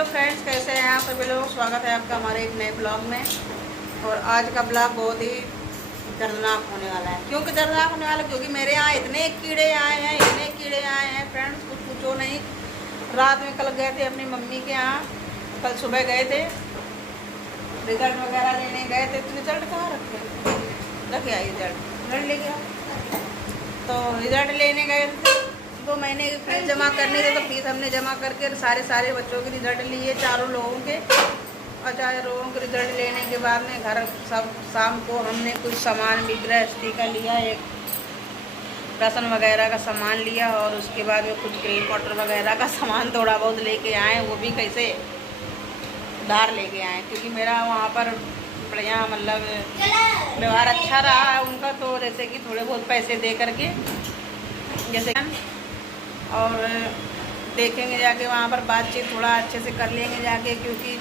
Hello friends, कैसे हैं आप सभी लोग। स्वागत है आपका हमारे एक नए ब्लॉग में। और आज का ब्लॉग बहुत ही दर्दनाक होने वाला है। क्योंकि दर्दनाक होने वाला क्योंकि मेरे यहाँ इतने कीड़े आए हैं फ्रेंड्स, कुछ पूछो नहीं। रात में कल गए थे अपनी मम्मी के यहाँ, कल सुबह गए थे रिजल्ट वगैरह लेने गए थे। तो रिजल्ट कहाँ रखे आई रिजल्ट ले गया। तो रिजल्ट लेने गए थे, 2 महीने की फीस जमा करनी थी। तो फीस हमने जमा करके सारे बच्चों के रिजल्ट लिए, चारों लोगों के। और 4 लोगों के रिजल्ट लेने के बाद में घर सब शाम को हमने कुछ सामान भी गृहस्थी का लिया, एक राशन वगैरह का सामान लिया। और उसके बाद में कुछ ग्रीन वाटर वगैरह का सामान थोड़ा बहुत लेके आए, वो भी कैसे उधार लेके आए। क्योंकि मेरा वहाँ पर बढ़िया मतलब व्यवहार अच्छा रहा है उनका। तो जैसे कि थोड़े बहुत पैसे दे करके जैसे, और देखेंगे जाके वहाँ पर बातचीत थोड़ा अच्छे से कर लेंगे जाके, क्योंकि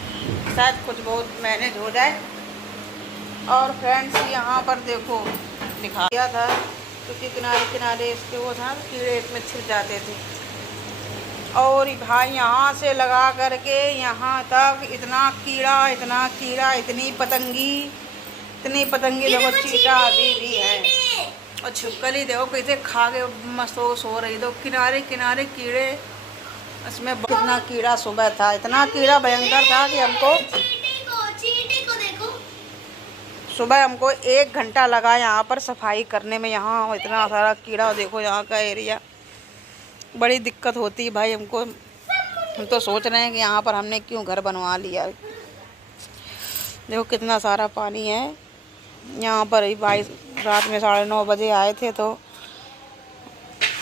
शायद कुछ बहुत मैनेज हो जाए। और फ्रेंड्स यहाँ पर देखो दिखा दिया था, क्योंकि किनारे किनारे इसके वो था कीड़े इसमें छिप जाते थे। और भाई यहाँ से लगा करके यहाँ तक इतना कीड़ा, इतनी पतंगी देखो, चीटा अभी भी है। और छिपकली देखो कैसे खा के मस्त सो रही। दो किनारे किनारे कीड़े, इसमें कितना कीड़ा सुबह था, इतना कीड़ा भयंकर था कि हमको सुबह 1 घंटा लगा यहाँ पर सफाई करने में। यहाँ इतना सारा कीड़ा देखो, यहाँ का एरिया बड़ी दिक्कत होती है भाई हमको। हम तो सोच रहे हैं कि यहाँ पर हमने क्यों घर बनवा लिया। देखो कितना सारा पानी है यहाँ पर। ही भाई रात में 9:30 बजे आए थे, तो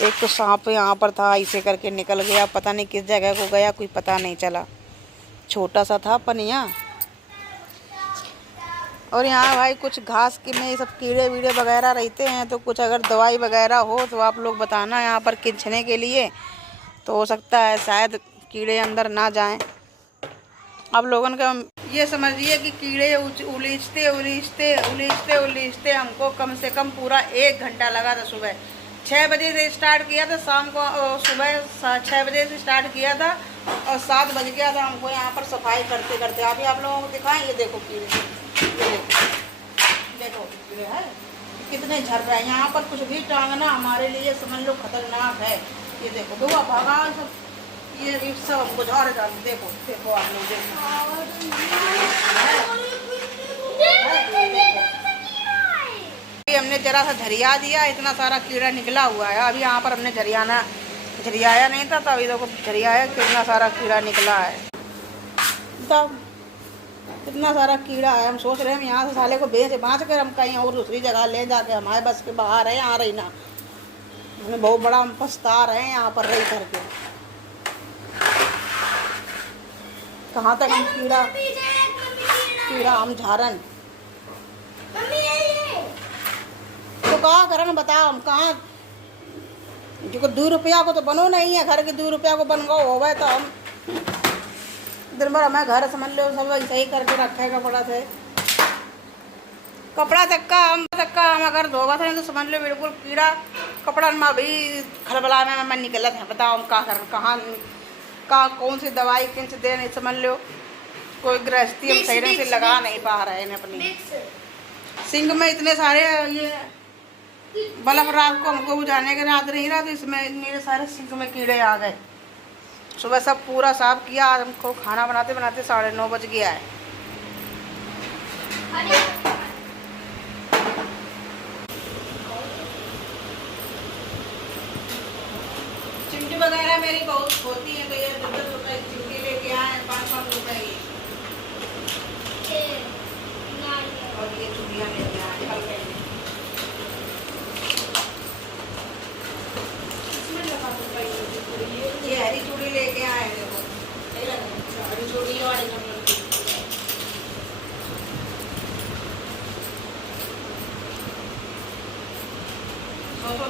एक तो सांप यहाँ पर था, ऐसे करके निकल गया। पता नहीं किस जगह को गया, कोई पता नहीं चला। छोटा सा था पनिया। और यहाँ भाई कुछ घास की में सब कीड़े वीड़े वगैरह रहते हैं, तो कुछ अगर दवाई वगैरह हो तो आप लोग बताना यहाँ पर खींचने के लिए। तो हो सकता है शायद कीड़े अंदर ना जाएं। आप लोगों का ये समझिए कि कीड़े उलीचते हमको कम से कम पूरा 1 घंटा लगा था। सुबह 6 बजे से स्टार्ट किया था, शाम को सुबह 6 बजे से स्टार्ट किया था और 7 बज गया था हमको यहाँ पर सफाई करते करते। अभी आप लोगों को दिखाएं, ये देखो कीड़े, ये देखो कीड़े है कितने झड़ रहे हैं। यहाँ पर कुछ भी टांगना हमारे लिए समझ लो खतरनाक है। ये देखो दुआ भागा सब, ये सब हमको झाड़ जाते। देखो आप लोग हमने जरा सा झरिया दिया, इतना सारा कीड़ा निकला हुआ है। अभी यहाँ पर हमने झरियाया नहीं था, तो अभी देखो झरियाया, कितना सारा कीड़ा निकला है। तब इतना सारा कीड़ा है, हम सोच रहे हैं हम यहाँ से साले को बाँच कर हम कहीं और दूसरी जगह ले जाके, हमारे बस के बाहर है यहाँ रही ना। हमें बहुत बड़ा हम पछता रहे हैं यहाँ पर रही करके। कहाँ तक हम कीड़ा हम झारन तो कहाँ करन बताओ। हम कहाँ जो 2 रुपया को तो बनो नहीं है, घर के 2 रुपया को बन गो हो गए। तो हम दिन भर हमें घर समझ लो सब सही करके रखे कपड़ा से, कपड़ा तक का हम अगर धोबा था तो समझ लो बिल्कुल कीड़ा कपड़ा में भी खलबला में मैं निकलत है। बताओ हम कहाँ कौन सी दवाई किन से दे नहीं समझ लो। कोई गृहस्थी हम सही से लगा नहीं पा रहे हैं अपनी सिंक में। इतने सारे ये बल्ब रात को हमको बुझाने के रात नहीं रहा, तो इसमें मेरे सारे सिंक में कीड़े आ गए। सुबह सब पूरा साफ किया। आज हमको खाना बनाते बनाते 9:30 बज गया है। चिमटी वगैरह मेरी बहुत होती है, तो ये 10 रुपए चिमटी लेके आए, 5 रुपए की। और ये चूड़ियाँ लेके आए कल के। ये हरी चूड़ी लेके आए, देखो हरी चूड़ी और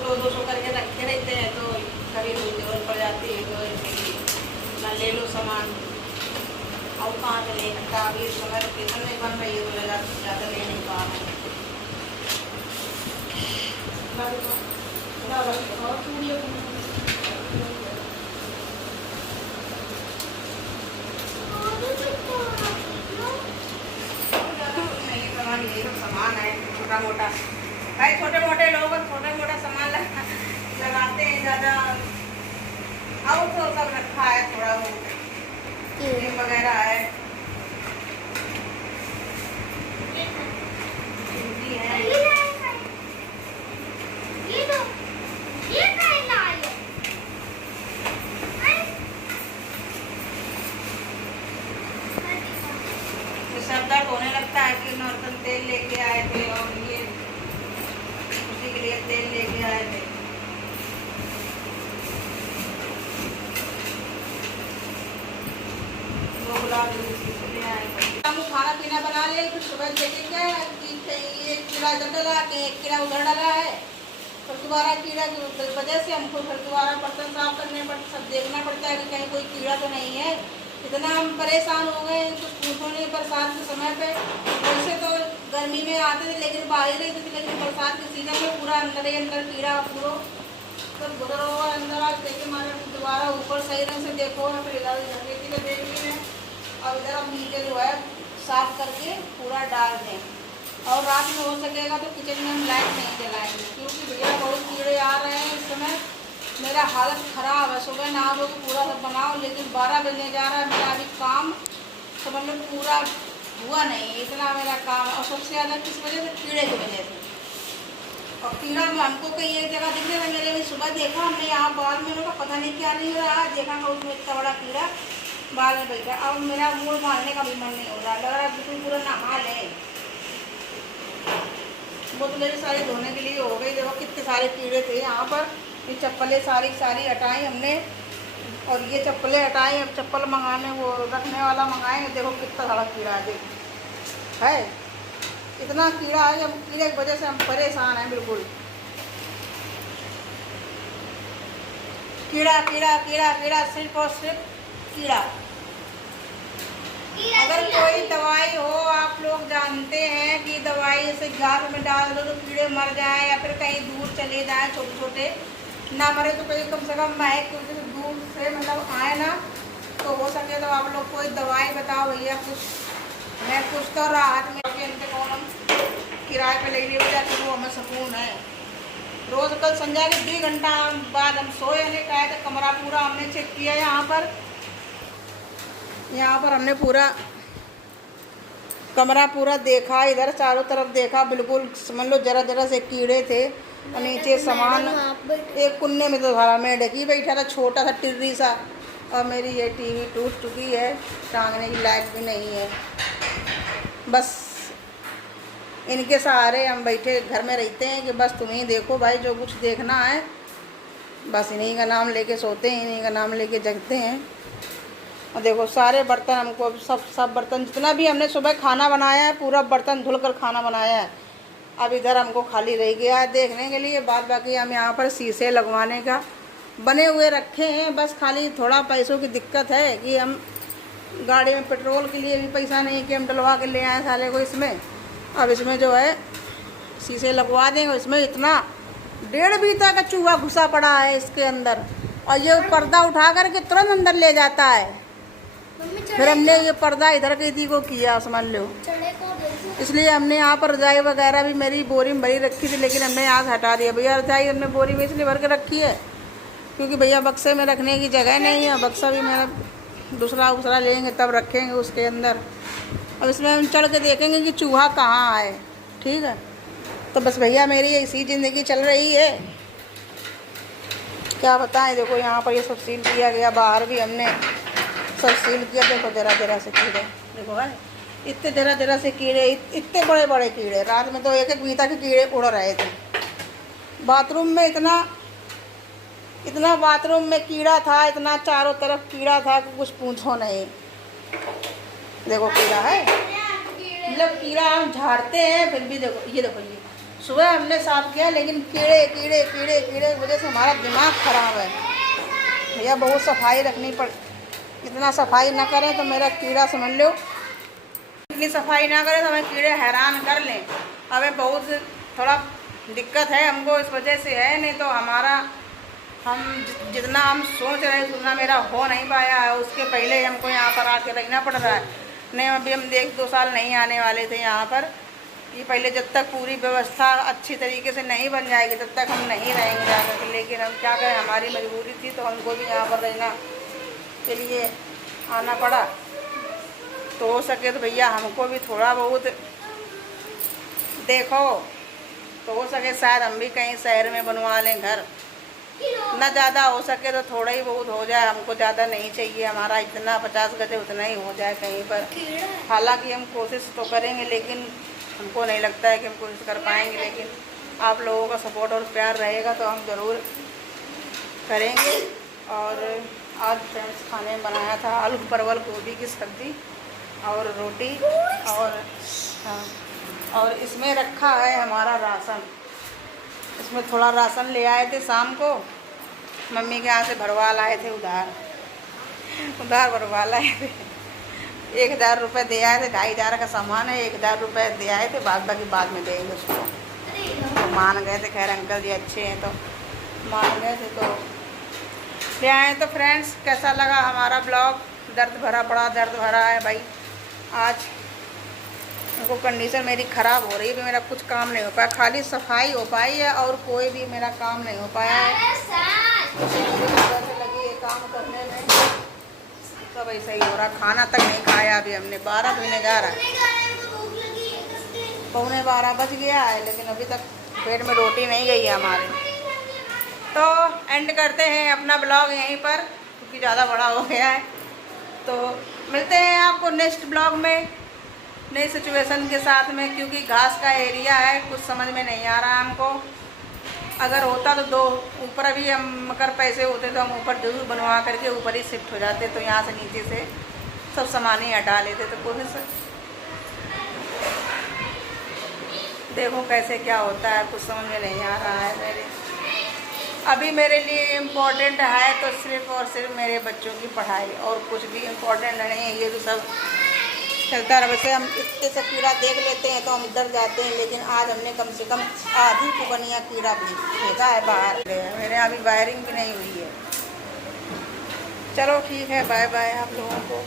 200 करके रखे रहते हैं, तो कभी जरूरत पड़ जाती है तो ना ले लो सामान। और कहाँ से ले सकता, अभी इस समय लोकेशन नहीं बन रही है तो ज़्यादा ले नहीं पा रहे। और चूड़ियों सामान है छोटा मोटा। भाई छोटे मोटे लोग छोटा मोटा सामान लगाते हैं ज़्यादा। और तो सब रखा है थोड़ा वो क्रीम वगैरह है, सर दर्द होने लगता है कि नॉर्मल तेल लेके आए थे और ये उसी के लिए तेल लेके आए थे। वो गुलाब ले आए। हम खाना पीना बना ले फिर सुबह देखेंगे कि ये कीड़ा इधर डला के एक कीड़ा उधर डला है, फिर दोबारा कीड़ा की वजह से हमको फिर दोबारा बर्तन साफ करने पड़ते, सब देखना पड़ता है कि कहीं कोई कीड़ा तो नहीं है। इतना हम परेशान हो गए कुछ पूछो नहीं। बरसात के समय पे वैसे तो गर्मी में आते थे लेकिन बाहर ही थे, लेकिन बरसात के सीजन में पूरा अंदर ही अंदर कीड़ा पूरा सब गुजर हुआ अंदर। आज देखिए हमारे दोबारा ऊपर सही रंग से देखो, फिर इधर देखी तो देख ली है। और इधर अब नीचे जो है साफ करके पूरा डाल दें। और रात में हो सकेगा तो किचन में हम लाइट नहीं जलाएंगे क्योंकि भैया बहुत कीड़े आ रहे हैं इस समय। मेरा हालत ख़राब है। सुबह नहा लो तो पूरा सब बनाओ, लेकिन 12 बजने जा रहा है। मेरा अभी काम समझ लो पूरा हुआ नहीं, इतना मेरा काम। और सबसे ज़्यादा किस वजह से? कीड़े की वजह से। और कीड़ा हमको कहीं एक जगह दिख रहा था, मेरे भी सुबह देखा हमने यहाँ बाल में, उनका पता नहीं क्या नहीं हो रहा है, देखा कि उसमें इतना बड़ा कीड़ा बाल में बैठा। अब मेरा मुँह मारने का भी मन नहीं हो रहा, लग रहा है बिल्कुल पूरा नहा ले। बोतलें भी सारी धोने के लिए हो गई। देखो कितने सारे कीड़े थे यहाँ पर। ये चप्पलें सारी हटाई हमने और ये चप्पलें हटाई। अब चप्पल मंगाने वो रखने वाला मंगाएंगे। देखो कितना सारा कीड़ा है, इतना कीड़ा है। अब कीड़े की वजह से हम परेशान हैं बिल्कुल। कीड़ा कीड़ा कीड़ा कीड़ा, सिर्फ और सिर्फ कीड़ा। अगर कोई दवाई हो, आप लोग जानते हैं कि दवाई ऐसे घास में डाल दो तो कीड़े मर जाए या फिर कहीं दूर चले जाए, छोटे छोटे ना मरे तो कहीं कम से कम महक दूर से मतलब आए ना, तो हो सके तो आप लोग कोई दवाई बताओ भैया। कुछ तो राहत में कौन हम किराए पे ले लिए जाते वो हमें सुकून है। रोज़ कल संध्या के 2 घंटा बाद हम सोए नहीं पाए थे। कमरा पूरा हमने चेक किया। यहाँ पर हमने पूरा कमरा पूरा देखा, इधर चारों तरफ देखा, बिल्कुल समझ लो जरा जरा से कीड़े थे। और नीचे सामान एक कुन्ने में तो सारा मैं ढकी बैठा था, छोटा सा टिर्री सा। और मेरी ये टीवी टूट चुकी है, टांगने की लायक भी नहीं है। बस इनके सहारे हम बैठे घर में रहते हैं कि बस तुम ही देखो भाई, जो कुछ देखना है बस इन्हीं का नाम लेके सोते हैं, इन्हीं का नाम लेके जगते हैं। और देखो सारे बर्तन हमको सब बर्तन जितना भी हमने सुबह खाना बनाया है पूरा बर्तन धुलकर खाना बनाया है। अब इधर हमको खाली रह गया है देखने के लिए। बाद बाकी हम यहाँ पर शीशे लगवाने का बने हुए रखे हैं, बस खाली थोड़ा पैसों की दिक्कत है कि हम गाड़ी में पेट्रोल के लिए भी पैसा नहीं कि हम डलवा के ले आए साले को इसमें। अब इसमें जो है शीशे लगवा देंगे। इसमें इतना 1.5 बीता का चूहा घुसा पड़ा है इसके अंदर, और ये पर्दा उठा करके तुरंत अंदर ले जाता है। फिर हमने ये पर्दा इधर की थी को किया समझ लो, इसलिए हमने यहाँ पर रजाई वगैरह भी मेरी बोरी में भरी रखी थी, लेकिन हमने यहाँ से हटा दिया। भैया रजाई हमने बोरी में इसलिए भर के रखी है क्योंकि भैया बक्से में रखने की जगह नहीं है। बक्सा भी मेरा दूसरा लेंगे तब रखेंगे उसके अंदर। अब इसमें हम चढ़ के देखेंगे कि चूहा कहाँ है। ठीक है, तो बस भैया मेरी ऐसी ज़िंदगी चल रही है, क्या बताएं। देखो यहाँ पर ये सब सील किया गया, बाहर भी हमने सब सील किया। देखो जरा जरा से कीड़े, देखो है इतने जरा जरा से कीड़े, इतने बड़े बड़े कीड़े। रात में तो एक एक बीता के कीड़े उड़ रहे थे। बाथरूम में इतना बाथरूम में कीड़ा था, इतना चारों तरफ कीड़ा था कि कुछ पूछो नहीं। देखो कीड़ा है, मतलब कीड़ा हम झाड़ते हैं फिर भी देखो ये सुबह हमने साफ किया लेकिन कीड़े कीड़े कीड़े कीड़े की वजह से हमारा दिमाग ख़राब है। भैया बहुत सफाई रखनी पड़, इतना सफाई ना करें तो मेरा कीड़ा समझ लो, इतनी सफाई ना करें तो हमें कीड़े हैरान कर लें। हमें बहुत थोड़ा दिक्कत है हमको इस वजह से है, नहीं तो हम जितना हम सोच रहे हैं उतना मेरा हो नहीं पाया है। उसके पहले हमको यहाँ पर आके रहना पड़ रहा है। नहीं अभी हम 1-2 साल नहीं आने वाले थे यहाँ पर, ये पहले जब तक पूरी व्यवस्था अच्छी तरीके से नहीं बन जाएगी तब तक हम नहीं रहेंगे जाकर के। लेकिन हम क्या करें, हमारी मजबूरी थी तो हमको भी यहाँ पर रहना के लिए आना पड़ा। तो हो सके तो भैया हमको भी थोड़ा बहुत देखो, तो हो सके शायद हम भी कहीं शहर में बनवा लें घर। ना ज़्यादा हो सके तो थोड़ा ही बहुत हो जाए, हमको ज़्यादा नहीं चाहिए। हमारा इतना 50 गज उतना ही हो जाए कहीं पर। हालांकि हम कोशिश तो करेंगे, लेकिन हमको नहीं लगता है कि हम कोशिश कर पाएंगे। लेकिन आप लोगों का सपोर्ट और प्यार रहेगा तो हम ज़रूर करेंगे। और आज फ्रेंड्स खाने में बनाया था आलू परवल गोभी की सब्ज़ी और रोटी। और हाँ, और इसमें रखा है हमारा राशन। इसमें थोड़ा राशन ले आए थे शाम को, मम्मी के यहाँ से भरवा लाए थे, उधार भरवा लाए थे। 1000 रुपये दे आए थे, 2500 का सामान है, 1000 रुपये दे आए थे, बाकी बाद में देंगे उसको। तो मान गए थे, खैर अंकल जी अच्छे हैं तो मान गए थे तो ले आए। तो फ्रेंड्स कैसा लगा हमारा ब्लॉग? दर्द भरा पड़ा, दर्द भरा है भाई। आज उनको कंडीशन मेरी ख़राब हो रही है, मेरा कुछ काम नहीं हो पाया, खाली सफाई हो पाई है और कोई भी मेरा काम नहीं हो पाया है। से लगी ये काम करने में सब ऐसा ही हो रहा। खाना तक नहीं खाया अभी हमने, 12 बजने जा रहा है, 11:15 बज गया है, लेकिन अभी तक पेट में रोटी नहीं गई है हमारे। तो एंड करते हैं अपना ब्लॉग यहीं पर, क्योंकि ज़्यादा बड़ा हो गया है। तो मिलते हैं आपको नेक्स्ट ब्लॉग में नई सिचुएशन के साथ में, क्योंकि घास का एरिया है, कुछ समझ में नहीं आ रहा हमको। अगर होता तो 2 ऊपर अभी हम अगर पैसे होते तो हम ऊपर जरूर बनवा करके ऊपर ही शिफ्ट हो जाते, तो यहाँ से नीचे से सब सामान ही हटा लेते। तो कोशिश देखो कैसे क्या होता है, कुछ समझ में नहीं आ रहा है। अभी मेरे लिए इम्पोर्टेंट है तो सिर्फ़ और सिर्फ मेरे बच्चों की पढ़ाई, और कुछ भी इम्पोर्टेंट नहीं है। ये तो सब चलता रहा। वैसे हम इतने से कीड़ा देख लेते हैं तो हम डर जाते हैं, लेकिन आज हमने कम से कम आधी कुकनिया कीड़ा भी फेंका है बाहर। मेरे यहाँ अभी वायरिंग भी नहीं हुई है। चलो ठीक है, बाय बाय आप लोगों को।